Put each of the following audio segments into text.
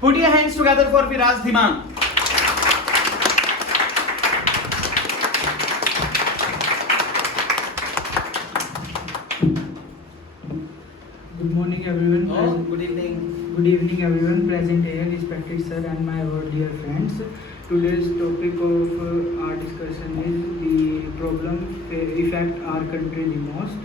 Put your hands together for Firaz Dhiman. Good morning, everyone. Good evening. Good evening, everyone. Present here, respected sir and my dear friends. Today's topic of our discussion is the problem affect our country the most.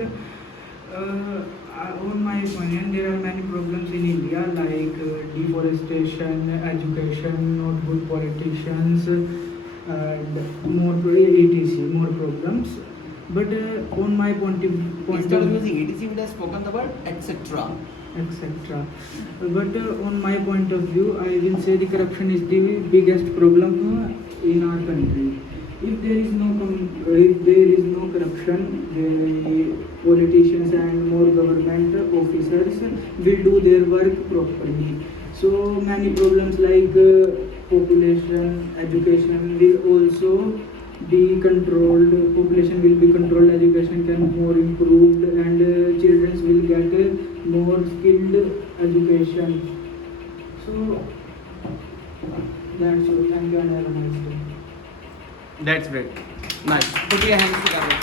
On my opinion, there are many problems in India like deforestation, education, not good politicians, and more etc. More problems. But on my point Instead of of using etc, we have spoken the word etc. etc. But on my point of view, I will say the corruption is the biggest problem in our country. If there is no corruption, the politicians and more government officers will do their work properly. So many problems like population, education will also be controlled. Population will be controlled, education can more improved, and children will get more skilled education. So that's all. Thank you and have a nice day. That's great. Nice. Put your hands together.